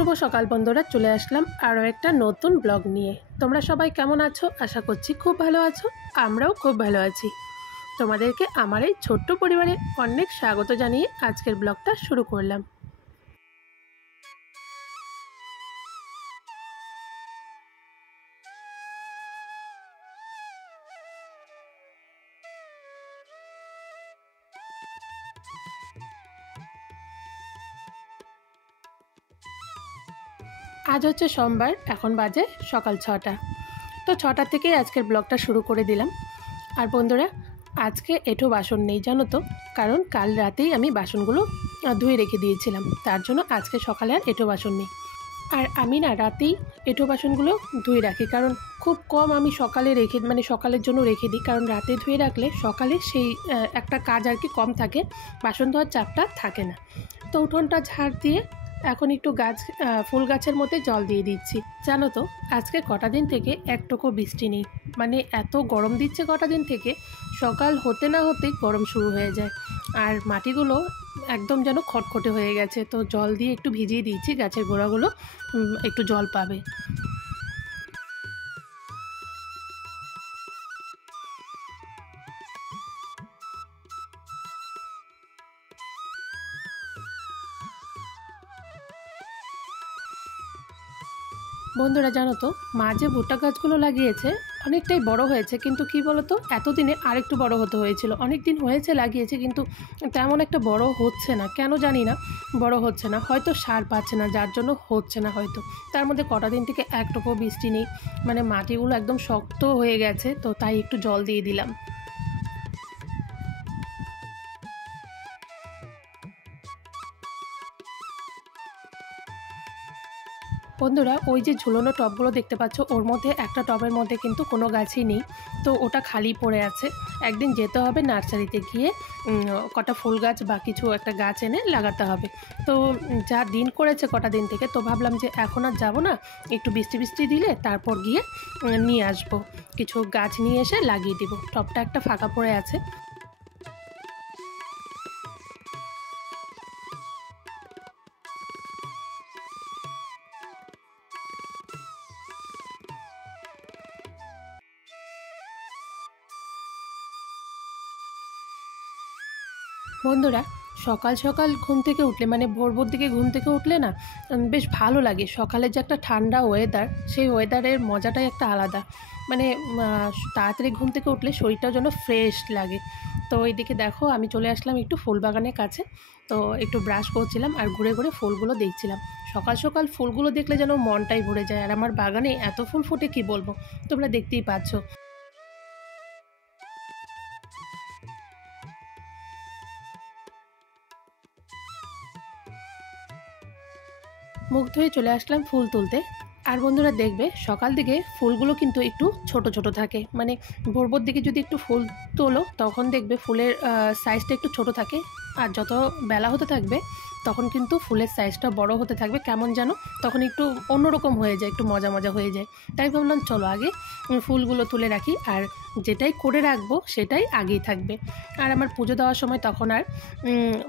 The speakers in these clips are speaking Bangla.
শুভ সকাল বন্ধুরা, চলে আসলাম আরও একটা নতুন ব্লগ নিয়ে। তোমরা সবাই কেমন আছো? আশা করছি খুব ভালো আছো। আমরাও খুব ভালো আছি। তোমাদেরকে আমার এই ছোট্ট পরিবারে অনেক স্বাগত জানিয়ে আজকের ব্লগটা শুরু করলাম। আজ হচ্ছে সোমবার, এখন বাজে সকাল 6টা। তো 6টা থেকেই আজকের ব্লগটা শুরু করে দিলাম। আর বন্ধুরা, আজকে এঁঠো বাসন নেই জানো তো, কারণ কাল রাতেই আমি বাসনগুলো ধুয়ে রেখে দিয়েছিলাম, তার জন্য আজকে সকালে আর এঁঠো বাসন নেই। আর আমি না রাতেই এঁঠো বাসনগুলো ধুয়ে রাখি, কারণ খুব কম আমি সকালে সকালের জন্য রেখে দিই, কারণ রাতে ধুয়ে রাখলে সকালে সেই একটা কাজ আর কি কম থাকে, বাসন ধোয়ার চাপটা থাকে না। তো উঠোনটা ঝাড় দিয়ে এখন একটু ফুল গাছের মধ্যে জল দিয়ে দিচ্ছি। জানো তো, আজকে কটা দিন থেকে একটুকু বৃষ্টি নেই, মানে এত গরম দিচ্ছে কটা দিন থেকে, সকাল হতে না হতেই গরম শুরু হয়ে যায়। আর মাটিগুলো একদম যেন খটখটে হয়ে গেছে, তো জল দিয়ে একটু ভিজিয়ে দিয়েছি, গাছের গোড়াগুলো একটু জল পাবে। বন্ধুরা জানো তো, মা যে ভুট্টা গাছগুলো লাগিয়েছে অনেকটাই বড় হয়েছে, কিন্তু কি বলতো, এতদিনে আরেকটু বড় হতে হয়েছিল। অনেক দিন হয়েছে লাগিয়েছে, কিন্তু তেমন একটা বড় হচ্ছে না, কেন জানি না বড় হচ্ছে না, হয়তো সার পাচ্ছে না যার জন্য হচ্ছে না হয়তো। তার মধ্যে কটা দিন থেকে একটুকু বৃষ্টি নেই, মানে মাটিগুলো একদম শক্ত হয়ে গেছে, তো তাই একটু জল দিয়ে দিলাম। বন্ধুরা, ওই যে ঝুলনো টবগুলো দেখতে পাচ্ছ, ওর মধ্যে একটা টবের মধ্যে কিন্তু কোনো গাছই নেই, তো ওটা খালি পড়ে আছে। একদিন যেতে হবে নার্সারিতে, গিয়ে কটা ফুল গাছ বা কিছু একটা গাছ এনে লাগাতে হবে। তো যা দিন করেছে কটা দিন থেকে, তো ভাবলাম যে এখন আর যাবো না, একটু বৃষ্টি বৃষ্টি দিলে তারপর গিয়ে নিয়ে আসবো, কিছু গাছ নিয়ে এসে লাগিয়ে দিব। টবটা একটা ফাঁকা পড়ে আছে। বন্ধুরা, সকাল সকাল ঘুম থেকে উঠলে, মানে ভোর ভোর দিকে ঘুম থেকে উঠলে না বেশ ভালো লাগে। সকালের যে একটা ঠান্ডা ওয়েদার, সেই ওয়েদারের মজাটাই একটা আলাদা। মানে তাড়াতাড়ি ঘুম থেকে উঠলে শরীরটাও যেন ফ্রেশ লাগে। তো এইদিকে দেখো, আমি চলে আসলাম একটু ফুল বাগানের কাছে। তো একটু ব্রাশ করছিলাম আর ঘুরে ঘুরে ফুলগুলো দেখছিলাম। সকাল সকাল ফুলগুলো দেখলে যেন মনটাই ভরে যায়। আর আমার বাগানে এত ফুল ফোটে কি বলবো, তোমরা দেখতেই পাচ্ছ। মুখ ধুয়ে চলে আসলাম ফুল তুলতে। আর বন্ধুরা দেখবে, সকাল দিকে ফুলগুলো কিন্তু একটু ছোট ছোট থাকে, মানে ভোর ভোর দিকে যদি একটু ফুল তোলো তখন দেখবে ফুলের সাইজটা একটু ছোট থাকে। আর যত বেলা হতে থাকবে তখন কিন্তু ফুলের সাইজটা বড় হতে থাকবে, কেমন যেন তখন একটু অন্যরকম হয়ে যায়, একটু মজা মজা হয়ে যায়। তাই ভাবলাম চলো আগে ফুলগুলো তুলে রাখি, আর যেটাই করে রাখবো সেটাই আগেই থাকবে। আর আমার পুজো দেওয়ার সময় তখন আর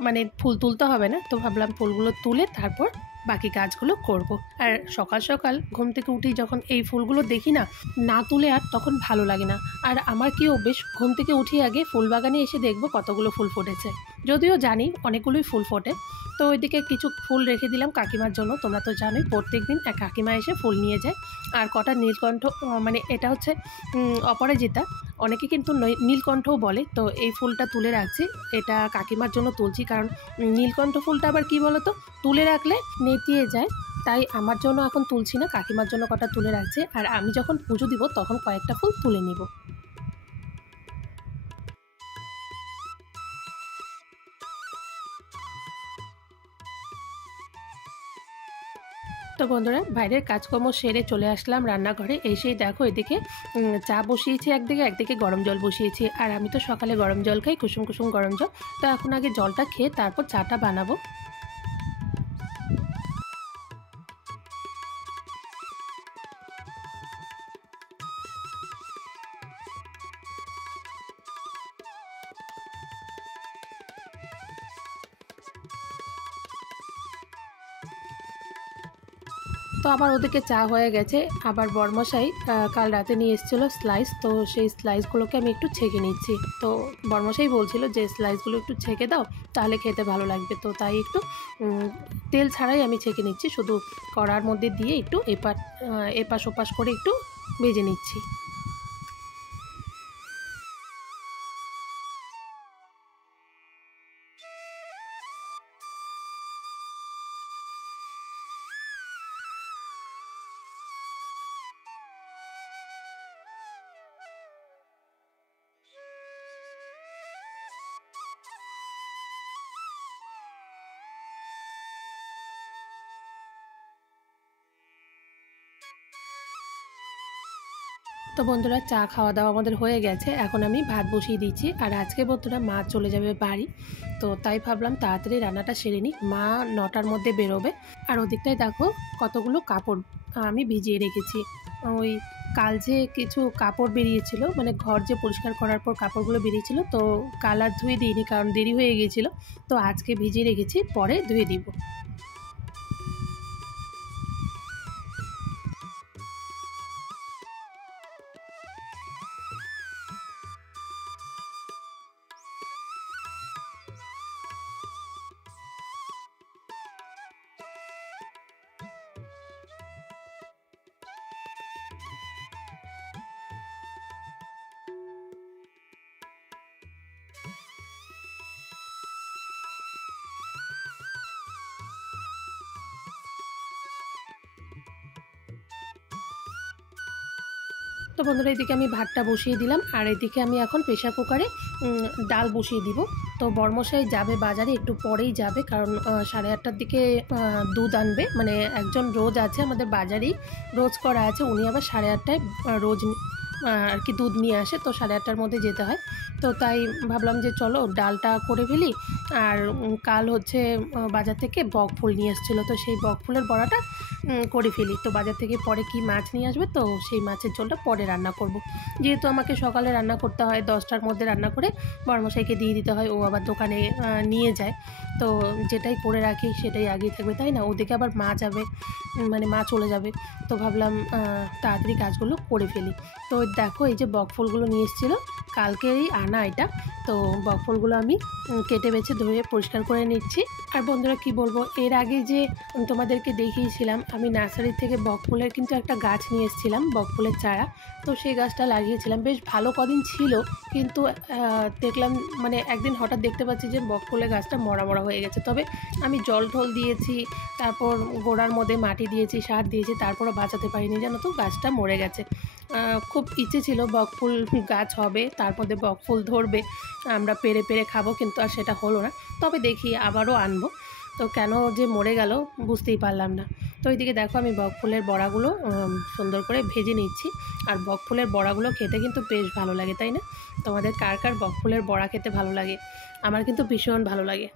মানে ফুল তুলতে হবে না, তো ভাবলাম ফুলগুলো তুলে তারপর বাকি কাজগুলো করব। আর সকাল সকাল ঘুম থেকে উঠেই যখন এই ফুলগুলো দেখি না, না তুলে আর তখন ভালো লাগে না। আর আমার কি অভ্যেস, ঘুম থেকে উঠে আগে ফুল বাগানে এসে দেখবো কতগুলো ফুল ফুটেছে। যদিও জানি অনেকগুলোই ফুল ফোটে। তো ওইদিকে কিছু ফুল রেখে দিলাম কাকিমার জন্য। তোমরা তো জানোই প্রত্যেক দিন এক কাকিমা এসে ফুল নিয়ে যায়। আর কটা নীলকণ্ঠ, মানে এটা হচ্ছে অপরাজিতা, অনেকে কিন্তু নীলকণ্ঠও বলে। তো এই ফুলটা তুলে রাখছি, এটা কাকিমার জন্য তুলছি, কারণ নীলকণ্ঠ ফুলটা আবার কি বলো তো, তুলে রাখলে নেতিয়ে যায়। তাই আমার জন্য এখন তুলছি না, কাকিমার জন্য কটা তুলে রাখছি। আর আমি যখন পুজো দিব তখন কয়েকটা ফুল তুলে নিব। তো বন্ধুরা, বাইরের কাজকর্ম সেরে চলে আসলাম রান্নাঘরে। এসেই দেখো এদিকে চা বসিয়েছি, একদিকে একদিকে গরম জল বসিয়েছি। আর আমি তো সকালে গরম জল খাই, কুসুম কুসুম গরম জল। তো এখন আগে জলটা খেয়ে তারপর চাটা বানাবো। তো আবার ওদিকে চা হয়ে গেছে। আবার বরমশাই কাল রাতে নিয়ে এসেছিলো স্লাইস, তো সেই স্লাইসগুলোকে আমি একটু ছেঁকে নিচ্ছি। তো বরমশাই বলছিল যে স্লাইসগুলো একটু ছেঁকে দাও, তাহলে খেতে ভালো লাগবে। তো তাই একটু তেল ছাড়াই আমি ছেঁকে নিচ্ছি, শুধু কড়ার মধ্যে দিয়ে একটু এপাশ ওপাশ করে একটু ভেজে নিচ্ছি। তো বন্ধুরা, চা খাওয়া দাওয়া আমাদের হয়ে গেছে, এখন আমি ভাত বসিয়ে দিচ্ছি। আর আজকে বন্ধুরা মা চলে যাবে বাড়ি, তো তাই ভাবলাম তাড়াতাড়ি রান্নাটা সেরে নিই। মা 9টার মধ্যে বেরোবে। আর ওদিকটায় দেখো কতগুলো কাপড় আমি ভিজিয়ে রেখেছি। ওই কাল যে কিছু কাপড় বেরিয়েছিল, মানে ঘর যে পরিষ্কার করার পর কাপড়গুলো বেরিয়েছিল, তো কাল আর ধুয়ে দিইনি কারণ দেরি হয়ে গিয়েছিলো। তো আজকে ভিজিয়ে রেখেছি, পরে ধুয়ে দিব। তো বন্ধুরা, এদিকে আমি ভাতটা বসিয়ে দিলাম, আর এদিকে আমি এখন প্রেশার কুকারে ডাল বসিয়ে দিব। তো বরমশাই যাবে বাজারে, একটু পরেই যাবে, কারণ 8:30টার দিকে দুধ আনবে। মানে একজন রোজ আছে আমাদের বাজারেই, রোজ করা আছে, উনি আবার 8:30টায় রোজ আর কি দুধ নিয়ে আসে, তো 8:30টার মধ্যে যেতে হয়। তো তাই ভাবলাম যে চলো ডালটা করে ফেলি। আর কাল হচ্ছে বাজার থেকে বকফুল নিয়ে এসেছিলো, তো সেই বকফুলের বড়াটা করে ফেলি। তো বাজার থেকে পরে কি মাছ নিয়ে আসবে, তো সেই মাছের ঝোলটা পরে রান্না করব। যেহেতু আমাকে সকালে রান্না করতে হয়, 10টার মধ্যে রান্না করে বরমশাইকে দিয়ে দিতে হয়, ও আবার দোকানে নিয়ে যায়। তো যেটাই করে রাখি সেটাই আগেই থাকবে, তাই না? ওদিকে আবার মা যাবে, মানে মা চলে যাবে। তো ভাবলাম তাড়াতাড়ি কাজগুলো করে ফেলি। তো দেখো এই যে বকফুলগুলো নিয়ে এসেছিলো, কালকেরই আনা এটা। তো বকফুলগুলো আমি কেটে বেছে ধুয়ে পরিষ্কার করে নিচ্ছি। আর বন্ধুরা কি বলবো, এর আগে যে তোমাদেরকে দেখিয়েছিলাম, আমি নার্সারি থেকে বকফুলের কিন্তু একটা গাছ নিয়ে এসেছিলাম, বকফুলের চারা। তো সেই গাছটা লাগিয়েছিলাম, বেশ ভালো কদিন ছিল, কিন্তু দেখলাম মানে একদিন হঠাৎ দেখতে পাচ্ছি যে বকফুলের গাছটা মরা মরা হয়ে গেছে। তবে আমি জল ঢল দিয়েছি, তারপর গোড়ার মধ্যে মাটি দিয়েছি, সার দিয়েছি, তারপরও বাঁচাতে পারিনি, জানো তো, গাছটা মরে গেছে। খুব ইচ্ছে ছিল বকফুল গাছ হবে, তার মধ্যে বকফুল ধরবে, আমরা পেরে পেরে খাবো, কিন্তু আর সেটা হলো না। তবে দেখি আবারও আনবো। তো কেন যে মরে গেল বুঝতেই পারলাম না। তো এইদিকে দেখো আমি বকফুলের বড়াগুলো সুন্দর করে ভেজে নিচ্ছি। আর বকফুলের বড়াগুলো খেতে কিন্তু বেশ ভালো লাগে, তাই না? তোমাদের কার কার বকফুলের বড়া খেতে ভালো লাগে? আমার কিন্তু ভীষণ ভালো লাগে।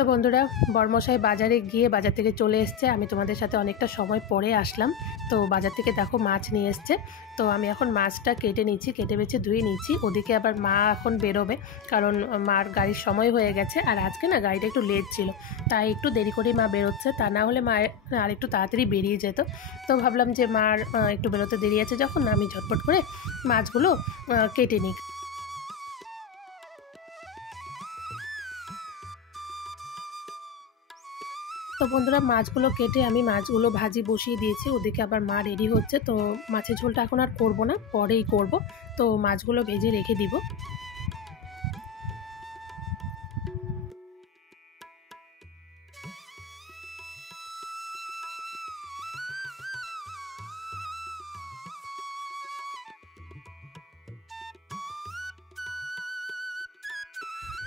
তো বন্ধুরা, বরমশাই বাজারে গিয়ে বাজার থেকে চলে এসছে, আমি তোমাদের সাথে অনেকটা সময় পরে আসলাম। তো বাজার থেকে দেখো মাছ নিয়ে এসছে। তো আমি এখন মাছটা কেটে নিচ্ছি, কেটে বেছে ধুয়ে নিচ্ছি। ওদিকে আবার মা এখন বেরোবে, কারণ মার গাড়ির সময় হয়ে গেছে। আর আজকে না গাড়িটা একটু লেট ছিল, তাই একটু দেরি করেই মা বেরোচ্ছে, তা না হলে মা আর একটু তাড়াতাড়ি বেরিয়ে যেত। তো ভাবলাম যে মার একটু বেরোতে দেরি আছে যখন, আমি ঝটপট করে মাছগুলো কেটে নিই। তো বন্ধুরা, মাছগুলো কেটে আমি মাছগুলো ভাজি বসিয়ে দিয়েছি। ওদিকে আবার মা রেডি হচ্ছে। তো মাছের ঝোলটা এখন আর করব না, পরেই করব। তো মাছগুলো ভেজে রেখে দিব।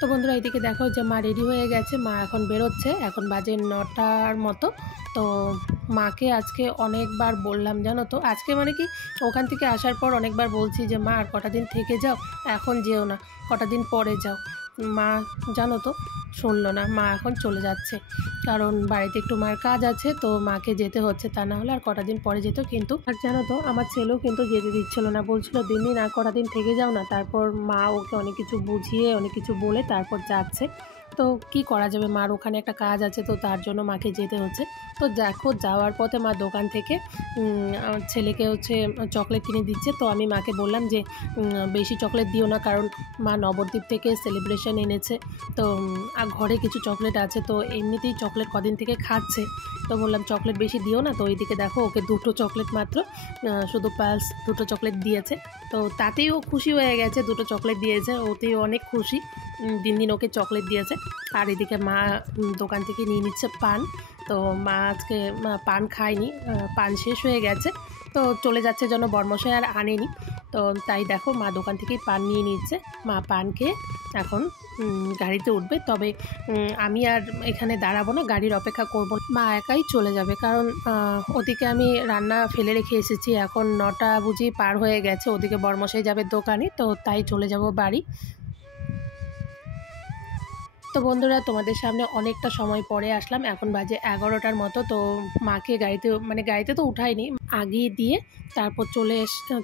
তো বন্ধুরা, এদিকে দেখো যে মা রেডি হয়ে গেছে, মা এখন বেরোচ্ছে, এখন বাজে 9টার মতো। তো মাকে আজকে অনেকবার বললাম, জানো তো, আজকে মানে কি ওখান থেকে আসার পর অনেকবার বলছি যে মা আর কটা দিন থেকে যাও, এখন যেও না, কটা দিন পরে যাও। মা জানো তো শুনলো না, মা এখন চলে যাচ্ছে, কারণ বাড়িতে একটু মার কাজ আছে, তো মাকে যেতে হচ্ছে, তা না হলে আর কটা দিন পরে যেত। কিন্তু আর জানো তো আমার ছেলেও কিন্তু যেতে দিচ্ছিল না, বলছিল দিন দিন আর কটা দিন থেকে যাও না। তারপর মা ওকে অনেক কিছু বুঝিয়ে অনেক কিছু বলে তারপর যাচ্ছে। তো কি করা যাবে, মার ওখানে একটা কাজ আছে, তো তার জন্য মাকে যেতে হচ্ছে। তো দেখো যাওয়ার পথে মা দোকান থেকে আমার ছেলেকে হচ্ছে চকলেট কিনে দিচ্ছে। তো আমি মাকে বললাম যে বেশি চকলেট দিও না, কারণ মা নবদ্বীপ থেকে সেলিব্রেশন এনেছে, তো আর ঘরে কিছু চকলেট আছে, তো এমনিতেই চকলেট কদিন থেকে খাচ্ছে, তো বললাম চকলেট বেশি দিও না। তো ওইদিকে দেখো ওকে দুটো চকলেট মাত্র, শুধু পালস দুটো চকলেট দিয়েছে, তো তাতেই ও খুশি হয়ে গেছে, দুটো চকলেট দিয়েছে, ওতেই অনেক খুশি। দিন দিন ওকে চকলেট দিয়েছে। আর এদিকে মা দোকান থেকে নিয়ে নিচ্ছে পান। তো মা আজকে পান খায়নি, পান শেষ হয়ে গেছে, তো চলে যাচ্ছে যেন বর্মশাই আর আনেনি। তো তাই দেখো মা দোকান থেকেই পান নিয়ে নিচ্ছে। মা পান খেয়ে এখন গাড়িতে উঠবে। তবে আমি আর এখানে দাঁড়াবো না, গাড়ির অপেক্ষা করবো না, মা একাই চলে যাবে, কারণ ওদিকে আমি রান্না ফেলে রেখে এসেছি, এখন 9টা বুঝি পার হয়ে গেছে, ওদিকে বর্মশাই যাবে দোকানে, তো তাই চলে যাব বাড়ি। তো বন্ধুরা তোমাদের সামনে অনেকটা সময় পরে আসলাম, এখন বাজে 11টার মতো। তো মাকে গাড়িতে তো উঠাইনি, আগিয়ে দিয়ে তারপর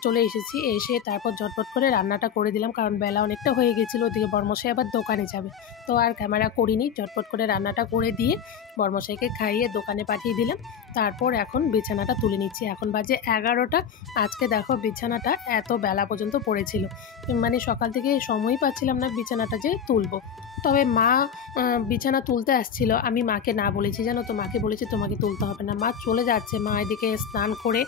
চলে এসেছি। এসে তারপর ঝটপট করে রান্নাটা করে দিলাম, কারণ বেলা অনেকটা হয়ে গেছিলো, ওদিকে বর্মশাই আবার দোকানে যাবে। তো আর ক্যামেরা করিনি, ঝটপট করে রান্নাটা করে দিয়ে বর্মশাইকে খাইয়ে দোকানে পাঠিয়ে দিলাম। তারপর এখন বিছানাটা তুলে নিচ্ছি, এখন বাজে 11টা। আজকে দেখো বিছানাটা এত বেলা পর্যন্ত পড়েছিল, মানে সকাল থেকে সময়ই পাচ্ছিলাম না বিছানাটা যে তুলবো। তবে মা বিছানা তুলতে আসছিল, আমি মাকে না বলেছি, জানো তো, মাকে বলেছি তোমাকে তুলতে হবে না, মা চলে যাচ্ছে। মা এদিকে স্নান করে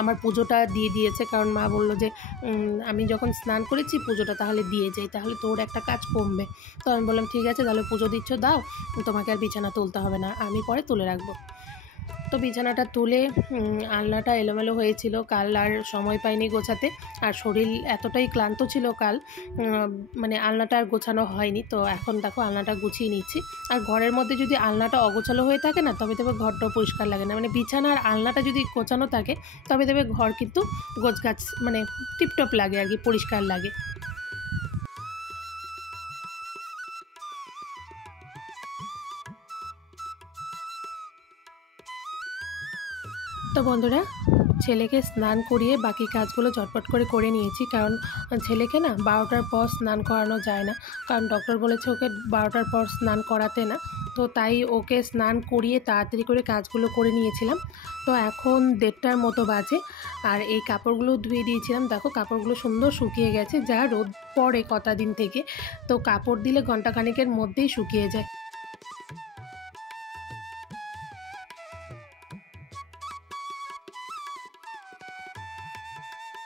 আমার পুজোটা দিয়ে দিয়েছে, কারণ মা বললো যে আমি যখন স্নান করেছি পুজোটা তাহলে দিয়ে যাই, তাহলে তোর একটা কাজ কমবে। তো আমি বললাম ঠিক আছে, তাহলে পুজো দিচ্ছ দাও, তোমাকে আর বিছানা তুলতে হবে না, আমি পরে তুলে রাখবো। তো বিছানাটা তুলে আলনাটা এলোমেলো হয়েছিল, কাল আর সময় পাইনি গোছাতে, আর শরীর এতটাই ক্লান্ত ছিল কাল, মানে আলনাটা আর গোছানো হয়নি। তো এখন দেখো আলনাটা গুছিয়ে নিচ্ছি। আর ঘরের মধ্যে যদি আলনাটা অগোছালো হয়ে থাকে না, তবে ঘরটাও পরিষ্কার লাগে না, মানে বিছানার আলনাটা যদি গোছানো থাকে তবে ঘর কিন্তু গোছগাছ মানে টিপটপ লাগে আর কি, পরিষ্কার লাগে। তো বন্ধুরা ছেলেকে স্নান করিয়ে বাকি কাজগুলো ঝটপট করে নিয়েছি, কারণ ছেলেকে না 12টার পর স্নান করানো যায় না, কারণ ডক্টর বলেছে ওকে 12টার পর স্নান করাতে না। তো তাই ওকে স্নান করিয়ে তাড়াতাড়ি করে কাজগুলো করে নিয়েছিলাম। তো এখন 1:30টার মতো বাজে, আর এই কাপড়গুলো ধুয়ে দিয়েছিলাম, দেখো কাপড়গুলো সুন্দর শুকিয়ে গেছে, যা রোদ পড়ে কটা দিন থেকে, তো কাপড় দিলে ঘন্টাখানেকের মধ্যেই শুকিয়ে যায়।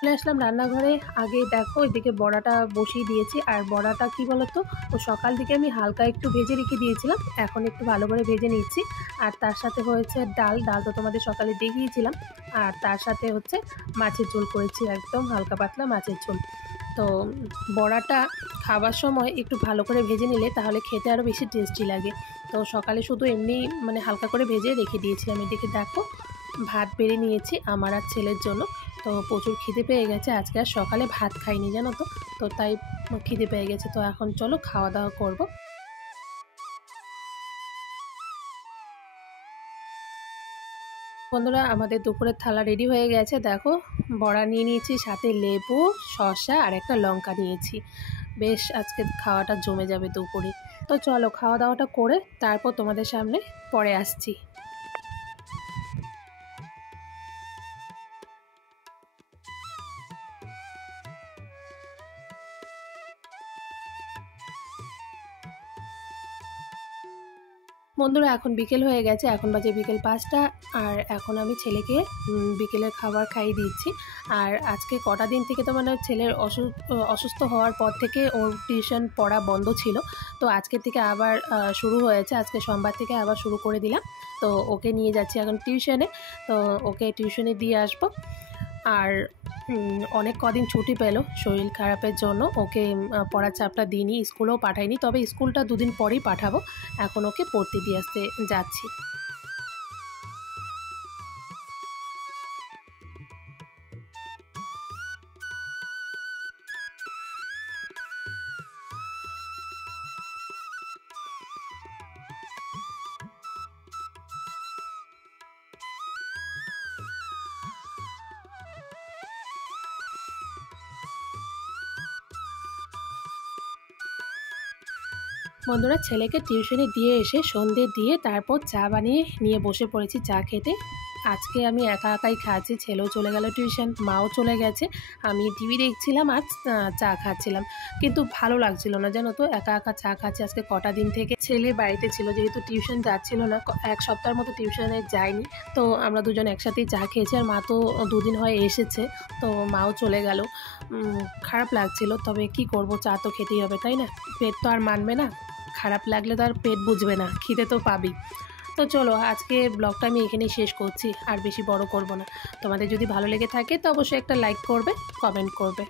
চলে আসলাম রান্নাঘরে। আগে দেখো এদিকে বড়াটা বসিয়ে দিয়েছি, আর বড়াটা কি বলতো, ও সকাল দিকে আমি হালকা একটু ভেজে রেখে দিয়েছিলাম, এখন একটু ভালো করে ভেজে নিচ্ছি। আর তার সাথে হয়েছে ডাল তো তোমাদের সকালে দেখিয়েছিলাম, আর তার সাথে হচ্ছে মাছের ঝোল করেছি, একদম হালকা পাতলা মাছের ঝোল। তো বড়াটা খাবার সময় একটু ভালো করে ভেজে নিলে তাহলে খেতে আরও বেশি টেস্টি লাগে। তো সকালে শুধু এমনি মানে হালকা করে ভেজে রেখে দিয়েছিলাম। এদিকে দেখো ভাত বেড়ে নিয়েছি আমার আর ছেলের জন্য। তো প্রচুর খিদে পেয়ে গেছে, আজকে আর সকালে ভাত খাইনি জানো তো, তো তাই খিদে পেয়ে গেছে। তো এখন চলো খাওয়া দাওয়া করব। বন্ধুরা আমাদের দুপুরের থালা রেডি হয়ে গেছে, দেখো বড়া নিয়ে নিয়েছি, সাথে লেবু, শসা আর একটা লঙ্কা নিয়েছি। বেশ আজকে খাওয়াটা জমে যাবে দুপুরে। তো চলো খাওয়া দাওয়াটা করে তারপর তোমাদের সামনে পরে আসছি। বন্ধুরা এখন বিকেল হয়ে গেছে, এখন বাজে বিকেল 5টা, আর এখন আমি ছেলেকে বিকেলের খাবার খাইয়ে দিচ্ছি। আর আজকে কটা দিন থেকে তো মানে ছেলের অসুস্থ হওয়ার পর থেকে ওর টিউশন পড়া বন্ধ ছিল, তো আজকের থেকে আবার শুরু হয়েছে, আজকে সোমবার থেকে আবার শুরু করে দিলাম। তো ওকে নিয়ে যাচ্ছি এখন টিউশনে, তো ওকে টিউশনে দিয়ে আসবো। আর অনেক কদিন ছুটি পেল শরীর খারাপের জন্য, ওকে পড়ার চাপটা দিইনি, স্কুলেও পাঠাইনি, তবে স্কুলটা 2 দিন পরেই পাঠাবো। এখন ওকে পড়তে দিয়ে আসতে যাচ্ছি। বন্ধুরা, ছেলেকে টিউশনে দিয়ে এসে সন্ধে দিয়ে তারপর চা বানিয়ে নিয়ে বসে পড়েছি চা খেতে। আজকে আমি একা একাই খাচ্ছি, ছেলেও চলে গেল টিউশন, মাও চলে গেছে, আমি টিভি দেখছিলাম আর চা খাচ্ছিলাম। কিন্তু ভালো লাগছিল না, জানো তো, একা একা চা খাচ্ছি। আজকে কটা দিন থেকে ছেলে বাড়িতে ছিল, যেহেতু টিউশন যাচ্ছিল না, এক সপ্তাহের মতো টিউশনে যায়নি, তো আমরা দুজন একসাথেই চা খেয়েছি। আর মা তো দুদিন হয়ে এসেছে, তো মাও চলে গেল। খারাপ লাগছিল, তবে কি করব, চা তো খেতেই হবে, তাই না? পেট তো আর মানবে না, খারাপ লাগলে তো আর পেট বুঝবে না, খিদে তো পাবি। তো চলো, আজকে ব্লগটা আমি এখানেই শেষ করছি, আর বেশি বড় করব না। তোমাদের যদি ভালো লেগে থাকে তো অবশ্যই একটা লাইক করবে, কমেন্ট করবে।